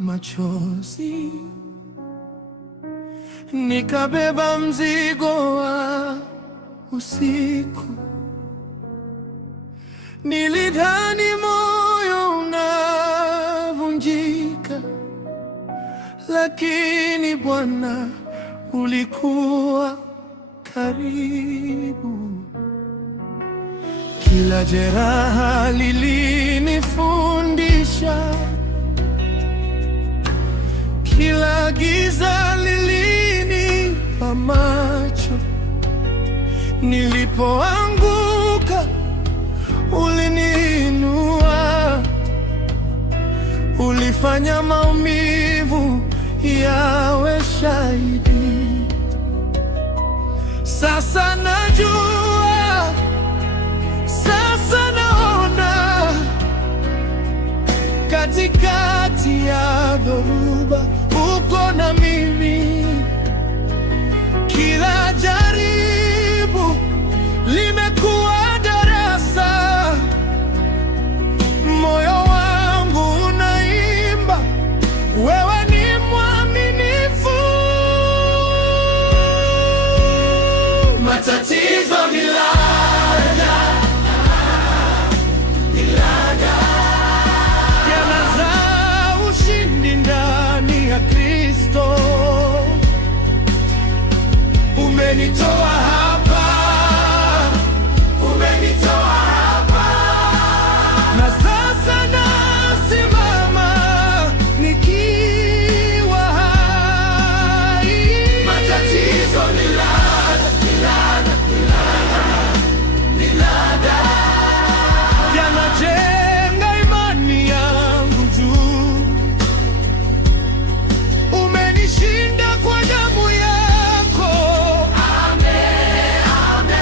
machozi, nikabeba mzigo wa usiku. Nilidhani moyo unavunjika, lakini Bwana ulikuwa karibu. Kila jeraha lilinifundisha, kila giza lilinipa macho. Nilipoanguka uliniinua, ulifanya maumivu yawe shahidi. Sasa najua, sasa naona, katikati ya dhoruba uko na mimi. Kila jaribu limekuwa darasa, moyo wangu unaimba, wewe ni mwaminifu. Matatizo ni laana, yanazaa ushindi ndani ya Kristo. Umenitoa hapa, umenitoa hapa, na sasa nasimama nikiwa hai. Matatizo ni laana, ni laana, ni laana, ni laana, yanajenga imani yangu juu. Umenishinda kwa damu yako, amen, amen.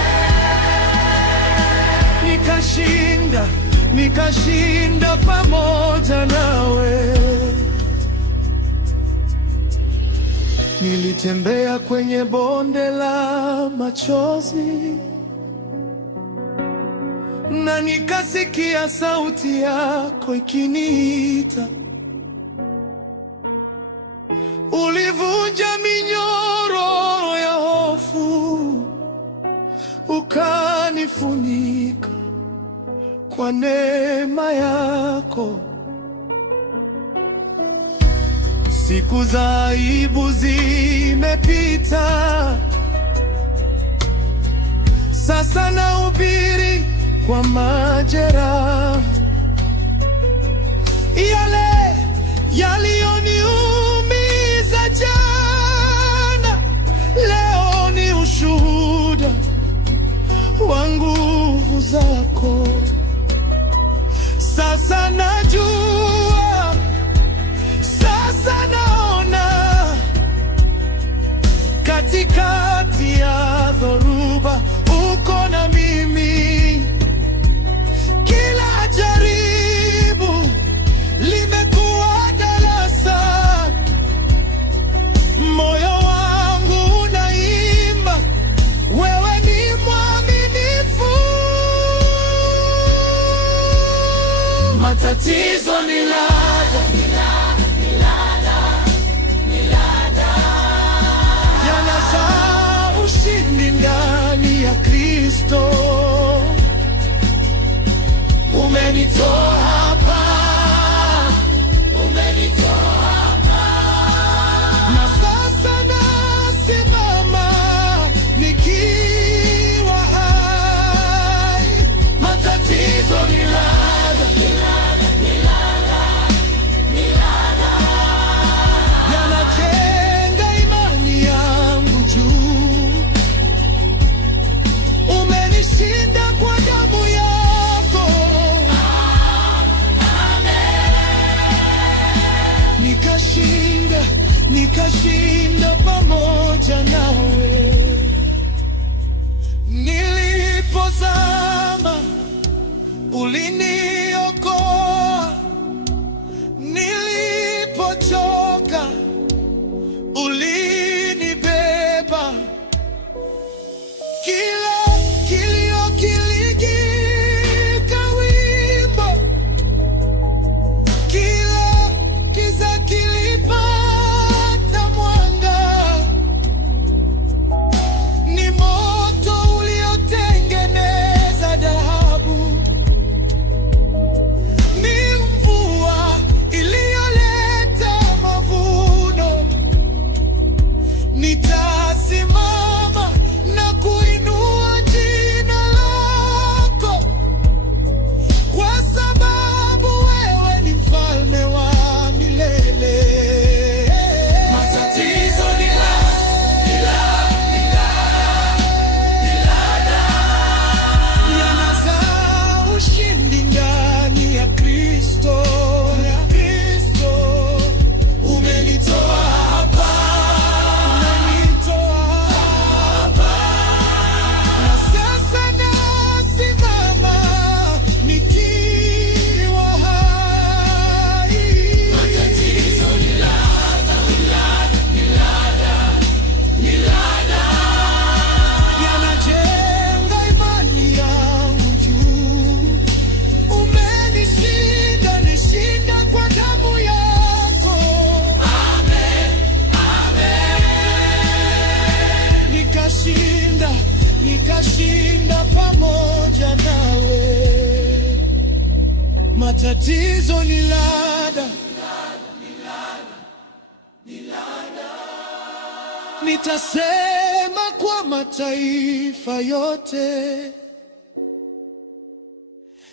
Nikashinda pamoja nawe. Nilitembea kwenye bonde la machozi, na nikasikia sauti yako ikiniita. Ulivunja minyororo ya hofu, ukanifunika kwa neema yako. Siku za aibu zimepita, sasa nahubiri kwa majeraha. Yale yaliyoniumiza jana, leo ni ushuhuda wa nguvu zako. Sasa najua, sasa naona, katikati ya dhoruba uko na mimi. Kila jaribu limekuwa darasa, moyo wangu unaimba, wewe ni mwaminifu. Matatizo ni laana, yanazaa ushindi ndani ya Kristo. Umenitoa hapa, umenitoa hapa, na sasa nasimama nikiwa hai. Matatizo ni laana, yanajenga imani yangu juu. Umenishinda kwa damu yako, nikashinda pamoja nawe. Nilipozama uliniokoa, nilipochoka ulinibeba. Kila kilio kiligeuka wimbo, kila giza Ubatizo ni laana, nitasema kwa mataifa yote,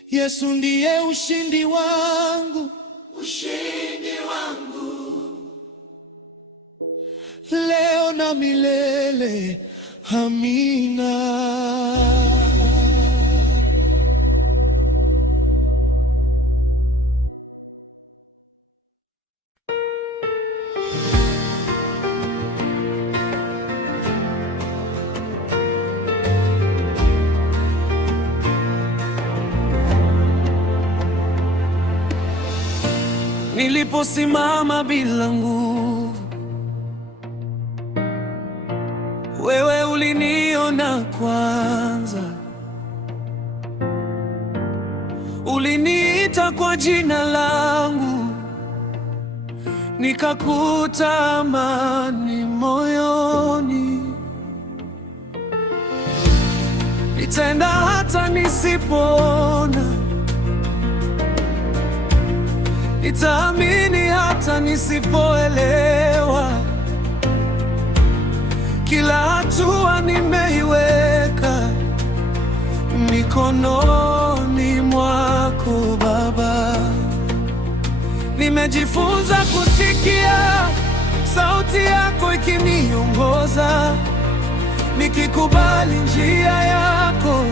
Yesu ndiye ushindi wangu, leo na milele. Amina. Niliposimama bila nguvu, wewe uliniona kwanza, uliniita kwa jina langu, nikakuta amani moyoni. Nitaenda hata nisipoona, nitaamini hata nisipoelewa. Kila hatua nimeiweka mikononi mwako Baba. Nimejifunza kusikia sauti yako ikiniongoza, nikikubali njia yako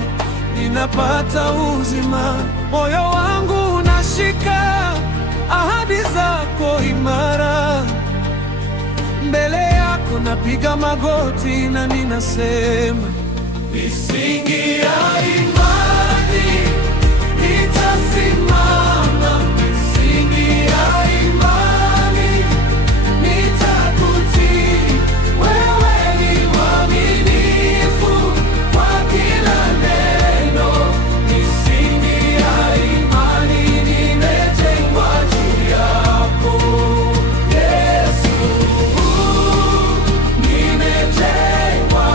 ninapata uzima. Moyo wangu unashika ahadi zako imara, mbele yako napiga magoti na ninasema, misingi ya imani nitasimama, misingi ya imani nitakutii. Wewe ni mwaminifu kwa kila neno, misingi ya imani nimejengwa juu yako Yesu, nimejengwa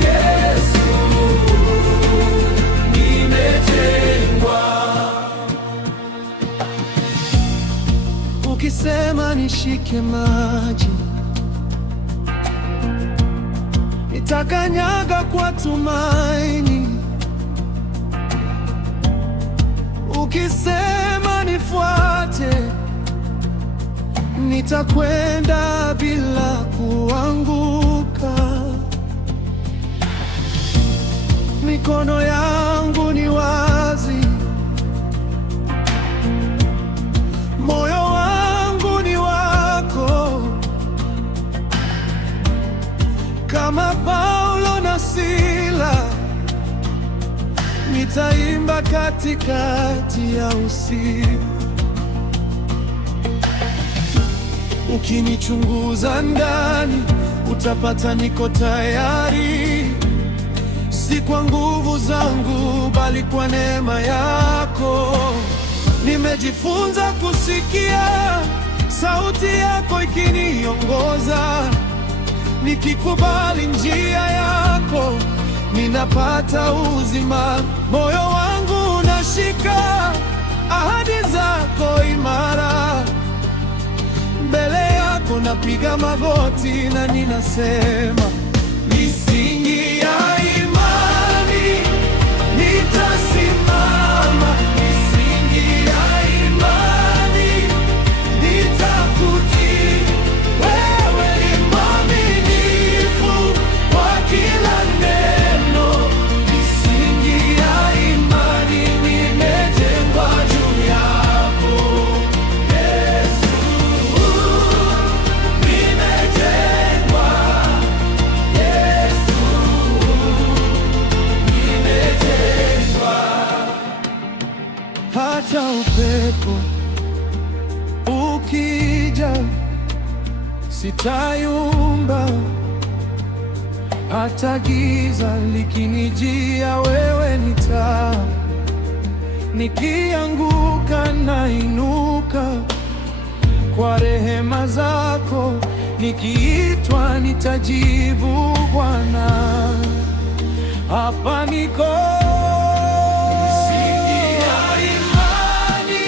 Yesu, nimejengwa. Ukisema nishike maji, nitakanyaga kwa tumaini. Ukisema nifuate, nitakwenda bila kuanguka. Mikono yangu ni wazi, moyo wangu ni wako. Kama Paulo na Sila, nitaimba katikati ya usiku. Ukinichunguza ndani, utapata niko tayari, si kwa nguvu zangu bali kwa neema yako. Nimejifunza kusikia sauti yako ikiniongoza, nikikubali njia yako ninapata uzima. Moyo wangu unashika ahadi zako imara, mbele yako napiga magoti na ninasema, misingi ya imani nitasimama, misingi ya imani nitakutii. Wewe ni mwaminifu kwa kila neno, misingi ya imani nimejengwa juu yako Yesu, nimejengwa Yesu, nimejengwa. Hata upepo ukija sitayumba, hata giza likinijia, wewe ni taa. Nikianguka nainuka kwa rehema zako, nikiitwa nitajibu Bwana, hapa niko. Misingi ya imani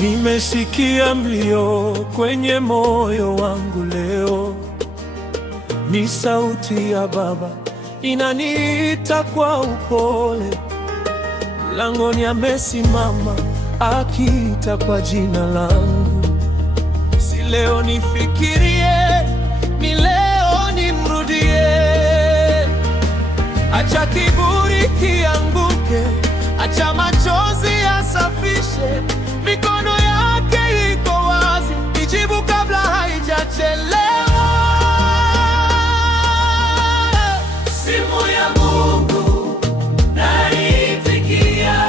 Nimesikia mlio kwenye moyo wangu leo, ni sauti ya Baba inaniita kwa upole. Mlangoni amesimama akiita kwa jina langu. Si leo nifikirie, ni leo nimrudie. Acha kiburi kianguke, acha machozi yasafishe. Mikono yake iko wazi, nijibu kabla haijachelewa. Simu ya Mungu naitikia,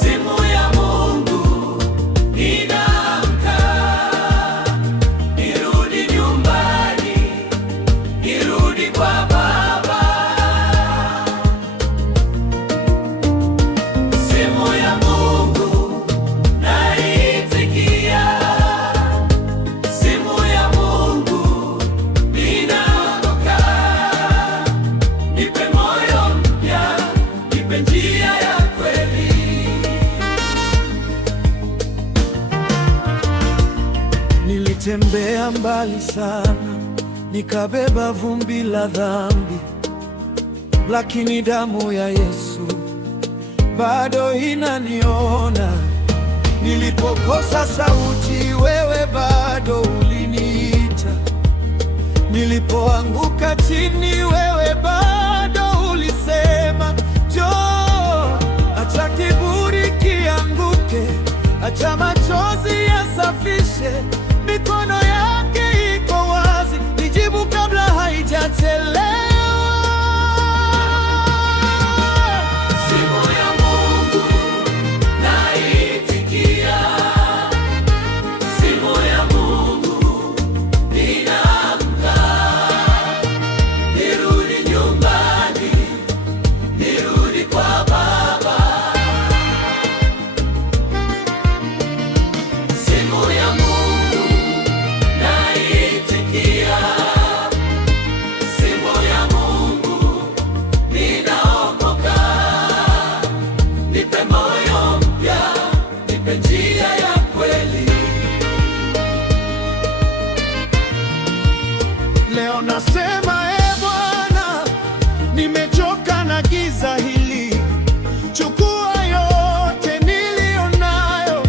simu ya Mungu inaamka. Nirudi nyumbani, nirudi kwa Baba. Simu ya Mungu Nilitembea mbali sana, nikabeba vumbi la dhambi, lakini damu ya Yesu bado inaniona. Nilipokosa sauti, wewe bado uliniita. Nilipoanguka chini, wewe bado ulisema njoo. Acha kiburi kianguke, acha machozi yasafishe. Mikono yake iko wazi, nijibu kabla haijachelewa. Simu ya Mungu naitikia, simu ya Mungu inaamka. Nirudi nyumbani, nirudi kwa Baba. Simu ya Mungu naitikia, simu ya Mungu ninaokoka. Nipe moyo mpya, nipe njia ya kweli. Leo nasema Bwana, nimechoka na giza hili. Chukua yote niliyo nayo,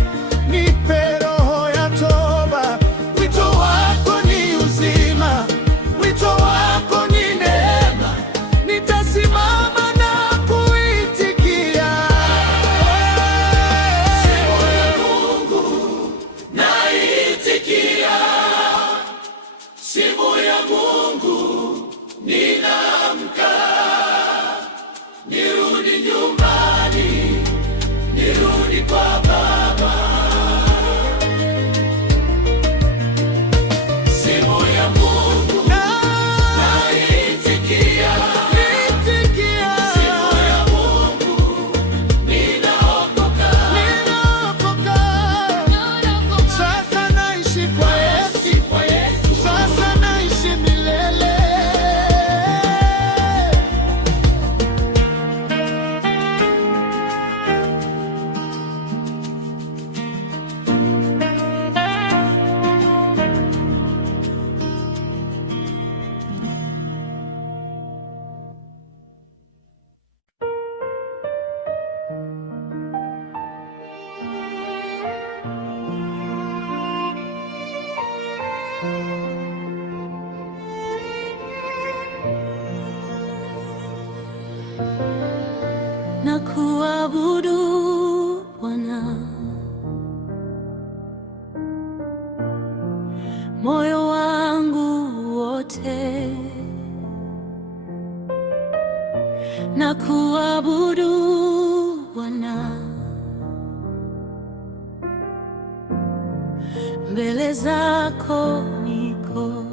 nipe roho ya toba. Wito wako ni uzima, wito wako ni neema. Nitasimama na kuitikia. Simu ya Mungu naitikia, simu ya Mungu ninaamka. Nirudi nyumbani, nirudi kwa Baba. Simu ya Mungu naitikia, simu ya Mungu ninaokoka. Sasa naishi kwa Yesu, sasa naishi milele. Na kuabudu Bwana, moyo wangu wote. Na kuabudu Bwana, mbele zako niko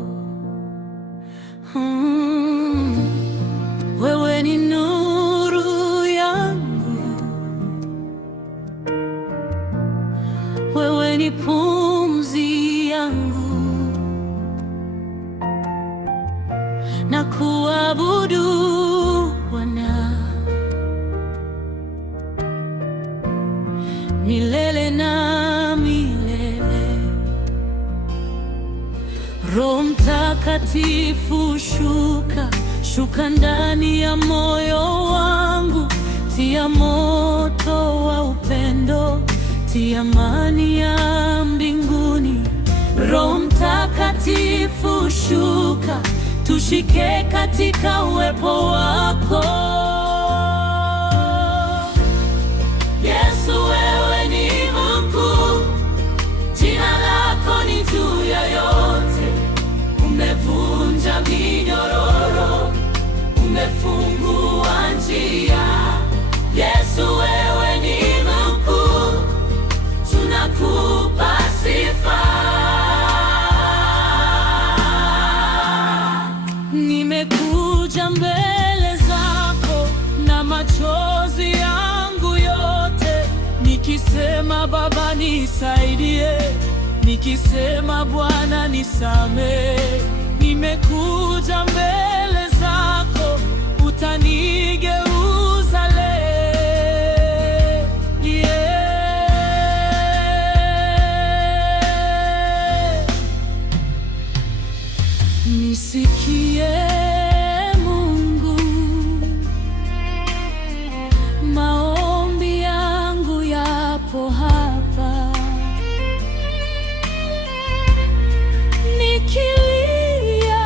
Mtakatifu, shuka ndani ya moyo wangu, tia moto wa upendo, tia amani ya mbinguni. Roho Mtakatifu, shuka, tushike katika uwepo wako. Yesu, wewe ni Mungu, jina lako ni juu ya yote. Umevunja minyororo, umefungua njia. Yesu, wewe ni Mungu, tunakupa sifa. Nimekuja mbele zako na machozi yangu yote, nikisema Baba nisaidie, nikisema Bwana nisamehe. Nimekuja mbele zako, utanigeuza leo, Nisikie Mungu, maombi yangu yapo hapa, nikilia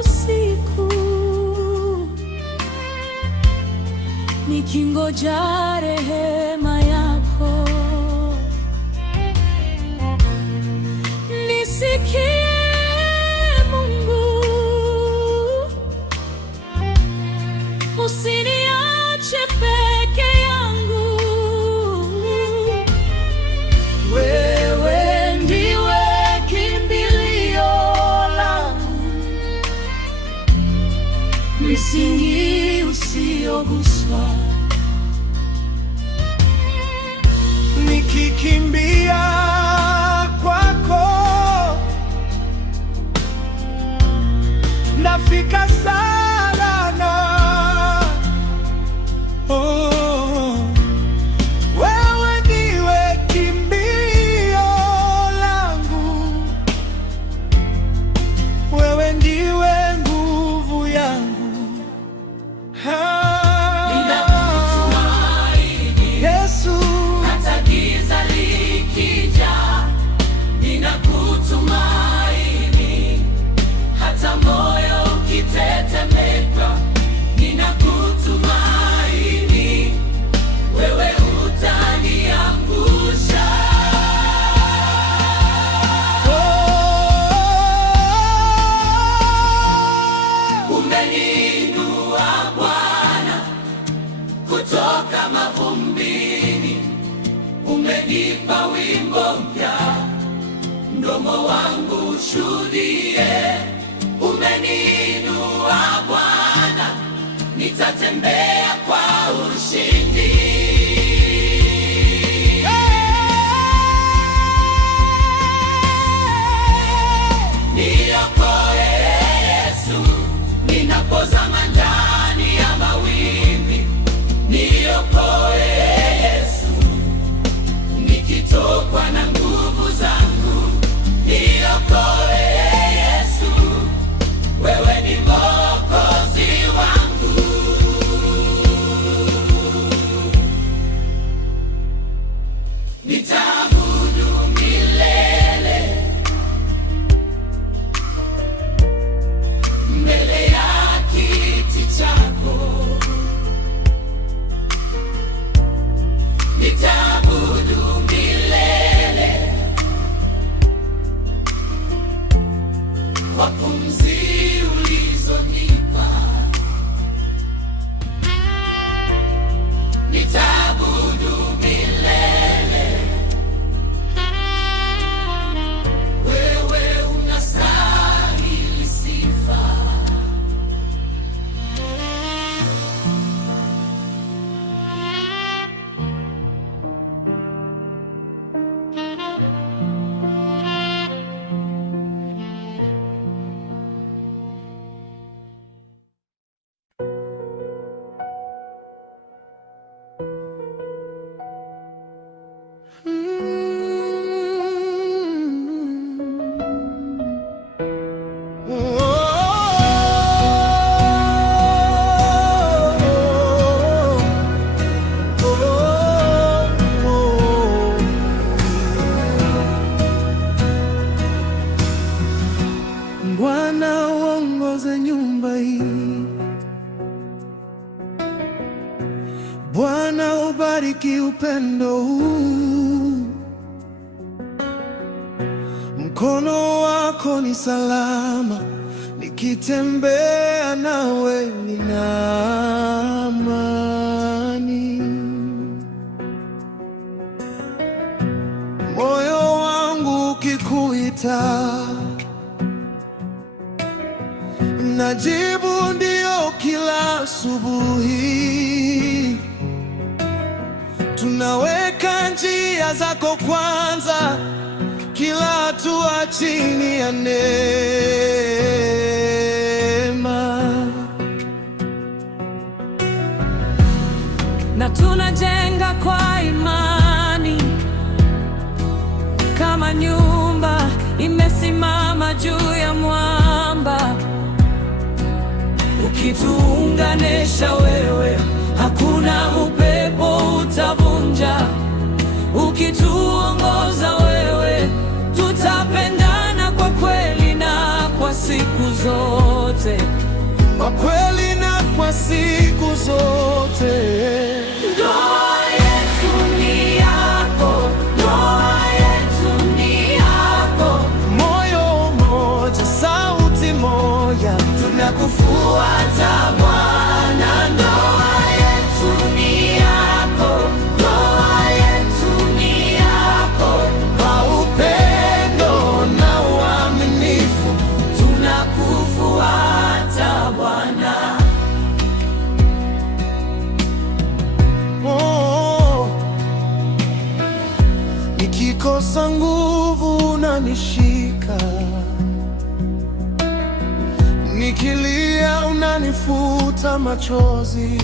usiku, nikingoja rehema yako. Nisikie usiniache peke yangu. Wewe ndiwe kimbilio langu, msingi usioguswa. Nikikimbia kwako nafika salama. Wewe ndiwe kimbilio langu, wewe ndiwe nguvu yangu. Ninakutumaini Yesu, hata giza likija. Ninakutumaini hata moyo ukitetemeka. Ninakutumaini, wewe hutaniangusha. Umeniinua Bwana kutoka mavumbini, umenipa wimbo mpya, mdomo wangu ushuhudie. Umeniinua Bwana, nitatembea kwa ushindi. Niokoe Yesu, ninapozama ndani ya mawimbi. Niokoe Yesu, nikitokwa na nguvu zangu. Niokoe Yesu, wewe ni Mwokozi wangu. Bwana, ubariki upendo huu. Mkono wako ni salama, nikitembea nawe nina amani. Moyo wangu ukikuita, najibu ndio kila asubuhi. Tunaweka njia zako kwanza, kila hatua chini ya neema, na tunajenga kwa imani kama nyumba imesimama juu ya mwamba. Ukituunganisha wewe, hakuna upepo utavunja. Ukituongoza wewe, tutapendana kwa kweli na kwa siku zote, kwa kweli na kwa siku zote. Ndoa yetu ni yako, ndoa yetu ni yako. Moyo mmoja, sauti moja, tunakufuata Bwana. Ndoa yetu ni yako, ndoa yetu ni yako. kwa upendo na uaminifu Tunakufuata Bwana. oh. Nikikosa nguvu unanishika, nikilia unanifuta machozi,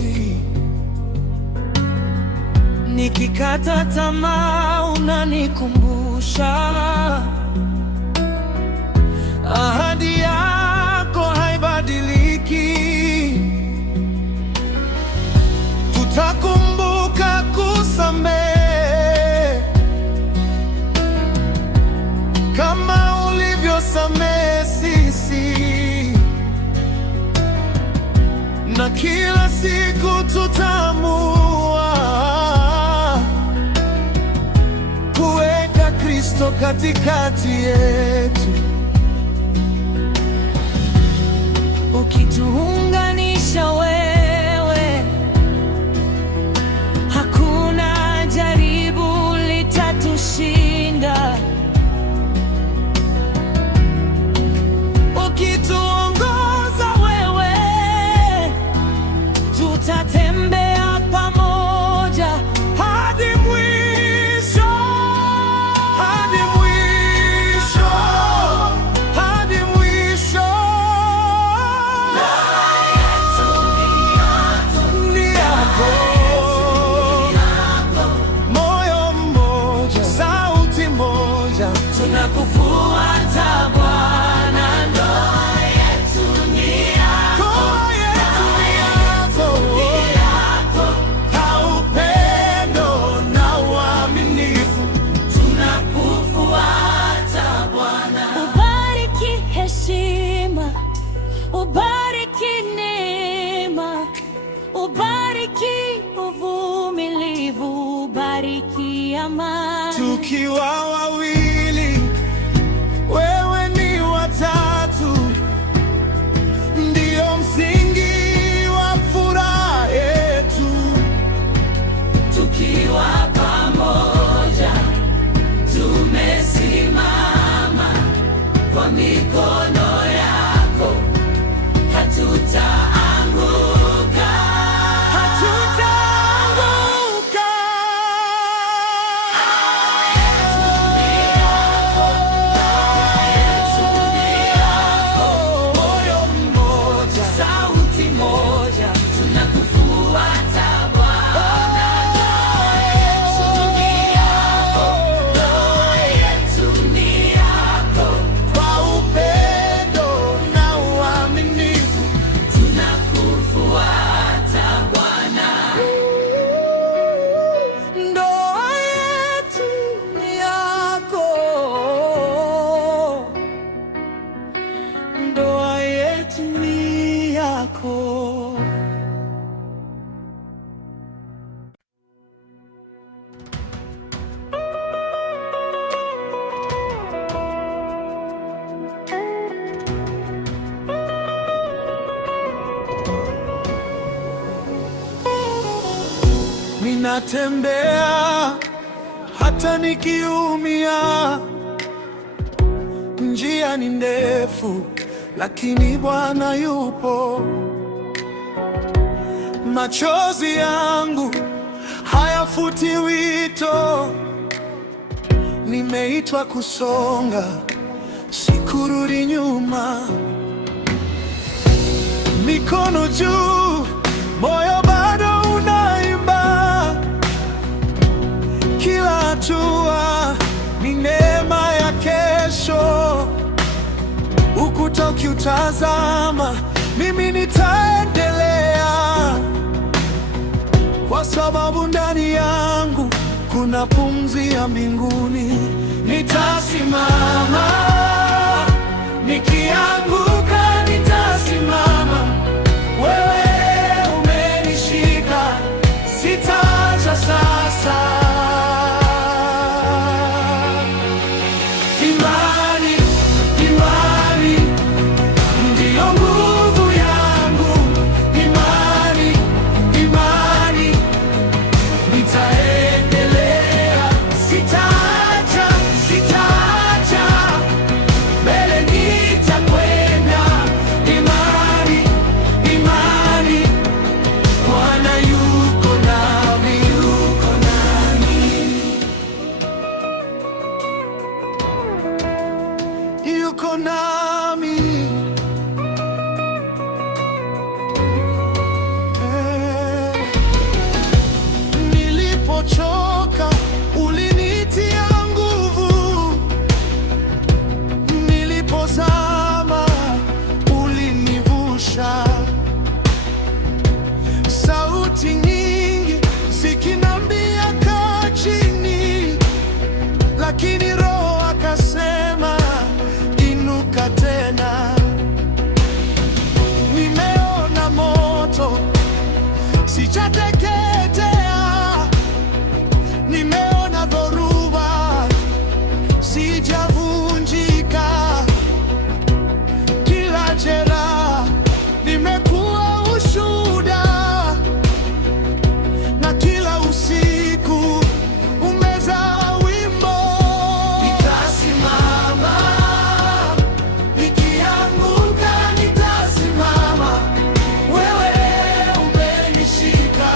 nikikata tamaa unanikumbusha ahadi yako haibadiliki. Tutakumbuka kusamehe kama ulivyosamehe sisi, na kila siku tutaamua kuweka Kristo katikati yetu. Ukituunganisha wewe, hakuna jaribu litatushinda. Ukituongoza wewe, tutatembea pamoja hadi mwisho, hadi mwisho, hadi mwisho. Ni yako, moyo mmoja, sauti moja, tunakufuata Bwana. Ndoa yetu ni yako, ndoa yetu ni yako. Kwa upendo na uaminifu tunakufuata Bwana. Ubariki heshima, ubariki neema, ubariki uvumilivu, ubariki amani. tukiwa wawili, wewe ni watatu, ndio msingi wa furaha yetu. Tukiwa pamoja, tumesimama kwa mikono yako, hatutaanguka, Hatutaanguka. hatutaanguka. Ninatembea hata nikiumia, njia ni ndefu, lakini Bwana yupo. Machozi yangu hayafuti wito, nimeitwa kusonga, sikurudi nyuma. Mikono juu, moyo bado unaimba, kila hatua ni neema ya kesho. Ukuta ukiutazama, mimi nitaendelea, kwa sababu ndani yangu kuna pumzi ya mbinguni. Nitasimama, nikianguka nitasimama. Wewe umenishika, sitaacha sasa. Imani, imani ndiyo nguvu yangu. Imani, imani nitaendelea, sitaacha, sitaacha, mbele nitakwenda. Imani, imani, Bwana yuko nami, yuko nami, yuko nami. Nilipochoka ulinitia nguvu, nilipozama ulinivusha. Sauti nyingi zikinambia kaa chini, lakini Roho akasema inuka tena. Nimeona moto, sijateketea. Nimeona dhoruba, sijavunjika. Kila jeraha limekuwa ushuhuda, na kila usiku umezaa wimbo. Nitasimama, nikianguka nitasimama. Wewe umenishika,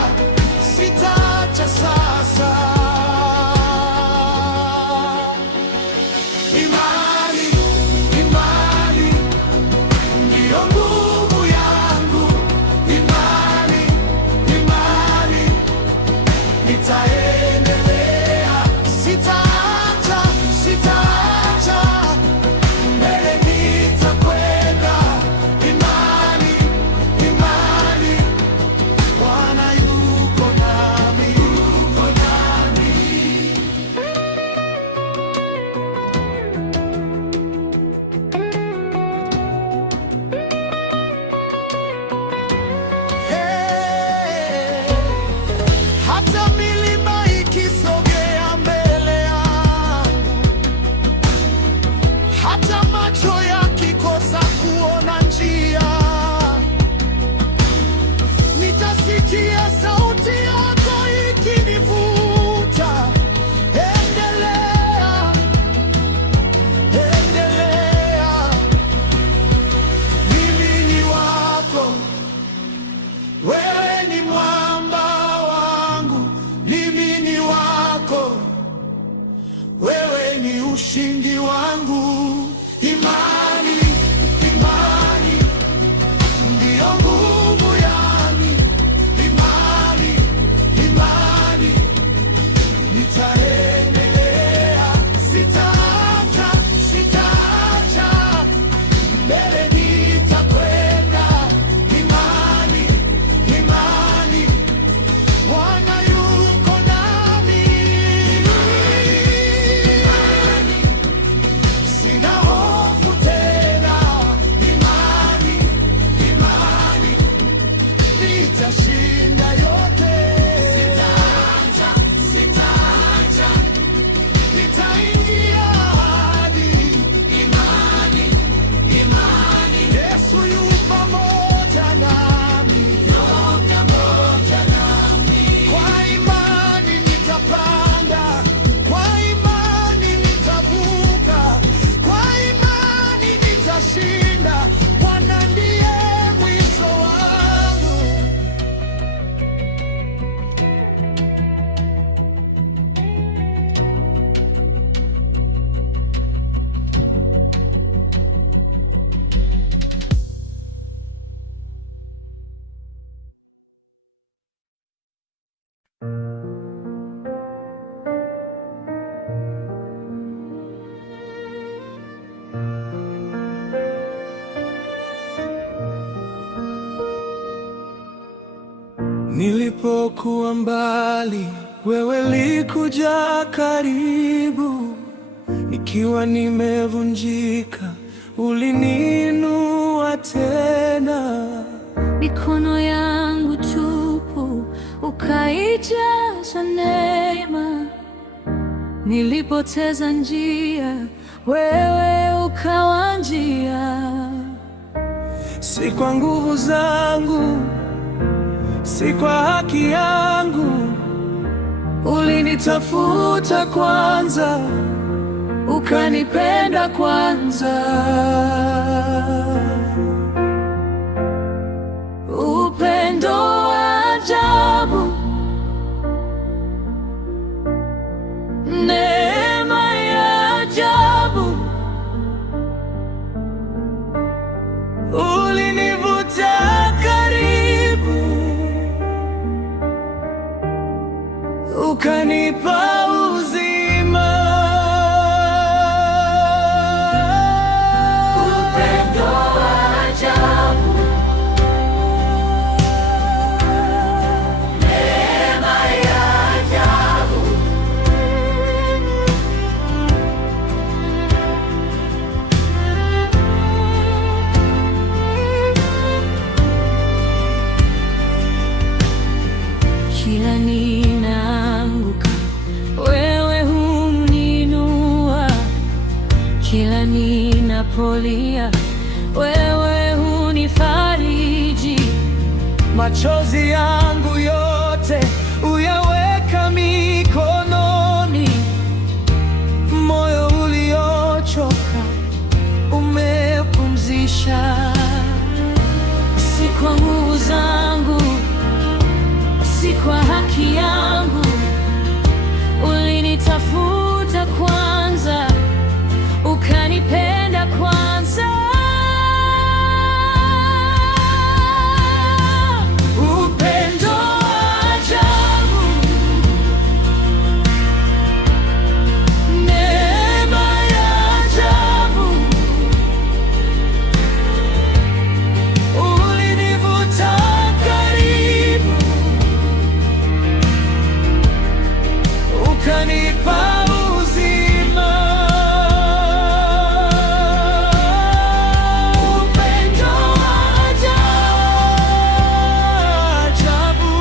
Nilipokuwa mbali, wewe likuja karibu. Nikiwa nimevunjika, uliniinua tena. Mikono yangu tupu, ukaijaza neema. Nilipoteza njia, wewe ukawa njia. Si kwa nguvu zangu, si kwa haki yangu, ulinitafuta kwanza, ukanipenda kwanza. Upendo wa ajabu, neema ya ajabu, ulinivuta karibu, ukanipa uzima. upendo wa ajabu, neema ya ajabu, kila ninaanguka wewe huninua, kila ninapolia wewe hunifariji. Machozi yangu yote uyaweka mikononi, moyo uliochoka umepumzisha. Si kwa nguvu zangu, si kwa haki yangu, ulinitafuta kwanza, ukanipenda kwanza. Upendo wa ajabu, neema ya ajabu, Ulinivuta karibu, ukanipa uzima. upendo wa Ajabu,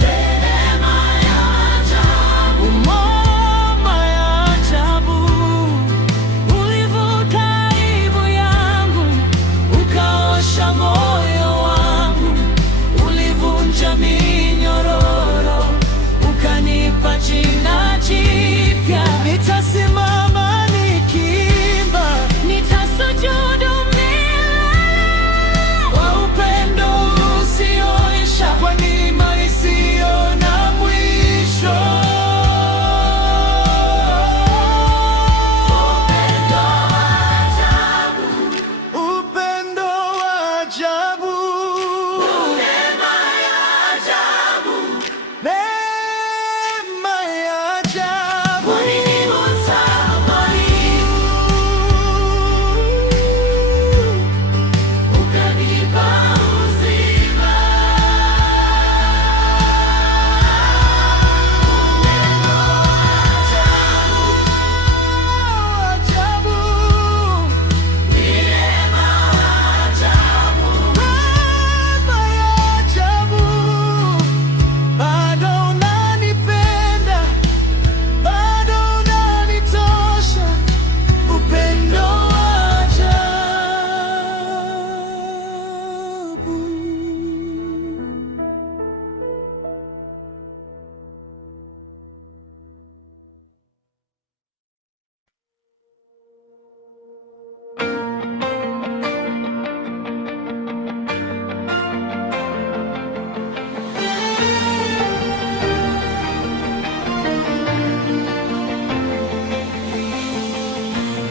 neema ya ajabu, mama ya ajabu, ulivuka aibu yangu, ukaosha moyo wangu, ulivunja minyororo, ukanipa jina jipya. Nitasimama nikiimba nitasujudu milele. kwa upendo usioisha, kwa neema isiyo na mwisho. Upendo wa ajabu, neema ya ajabu, Ukanipa uzima. ajabu, Neema ajabu, neema ya ajabu. Bado unanipenda, bado unanitosha. Upendo wa ajabu.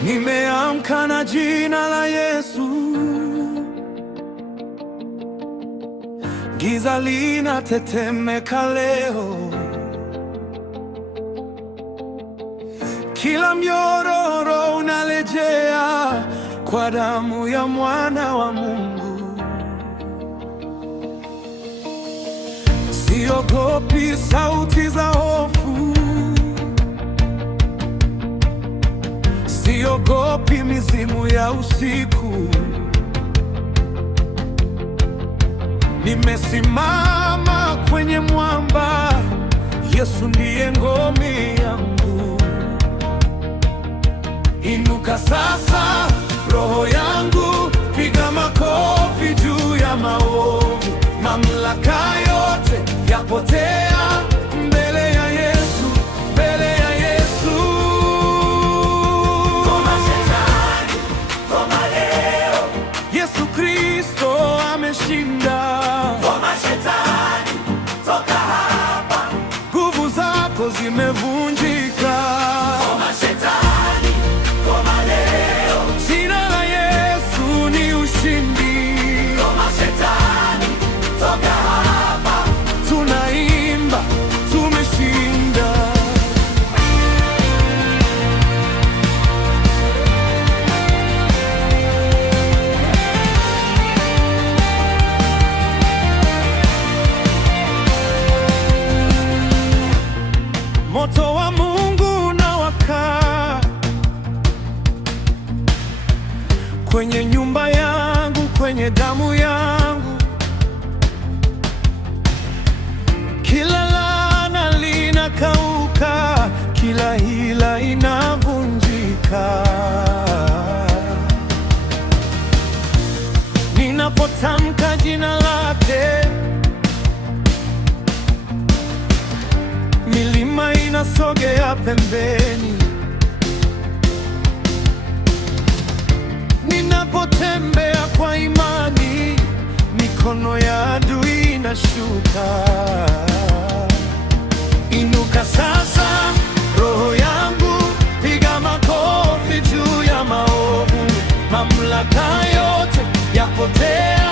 Nimeamka na jina la Yesu, giza linatetemeka leo, kila mnyororo unarejea kwa damu ya mwana wa Mungu. siogopi sauti za hofu, siogopi mizimu ya usiku. Nimesimama kwenye mwamba, Yesu ndiye ngome yangu. Inuka sasa roho yangu, piga makofi juu ya maovu. Mamlaka yote yapotea mbele ya Yesu, mbele ya Yesu. Koma shetani, koma leo. Yesu Kristo ameshinda. Koma shetani, toka hapa. Nguvu zako zimevunjika. Koma shetani, koma leo. Jina la Yesu ni ushindi. Koma shetani, toka hapa. Tunaimba tumeshinda. Moto wa Mungu unawaka kwenye nyumba yangu, kwenye damu yangu. Kila laana linakauka, kila hila inavunjika. Ninapotamka jina lake, milima inasogea pembeni. Ninapotembea kwa imani, mikono ya adui inashuka. Inuka sasa roho yangu, piga makofi juu ya maovu. Mamlaka yote yapotea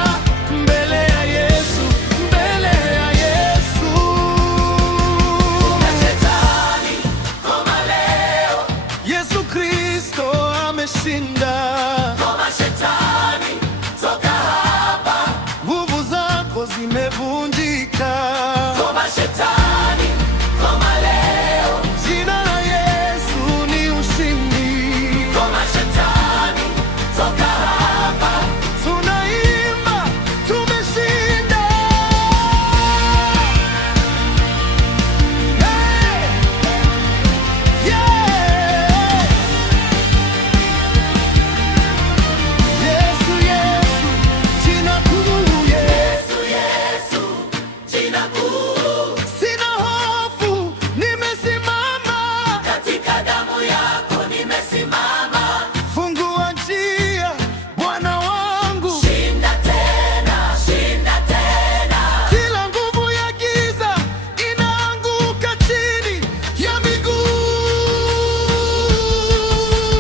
mbele ya Yesu, mbele ya Yesu. Koma shetani, koma leo. Yesu Kristo ameshinda. Koma shetani, toka hapa. Nguvu zako zimevunjika. Koma shetani, koma leo. Jina la Yesu ni ushindi. Koma shetani, toka hapa. Tunaimba tumeshinda. Hey! Yeah! Yesu, Yesu, jina kuu. Yesu, Yesu, jina kuu. Sina hofu, nimesimama. Katika damu yako nimesimama. Fungua njia, Bwana wangu. Shinda tena, shinda tena. Kila nguvu ya giza inaanguka chini ya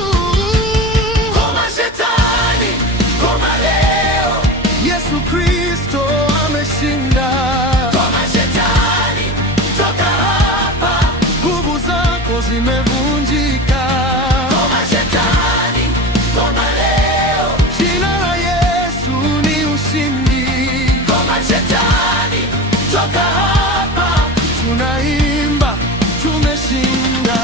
miguu. Koma shetani, koma leo. Yesu Kristo ameshinda. Koma shetani, toka hapa. Nguvu zako zimevunjika. Koma shetani, koma leo. Jina la Yesu ni ushindi. Koma shetani, toka hapa. Tunaimba tumeshinda.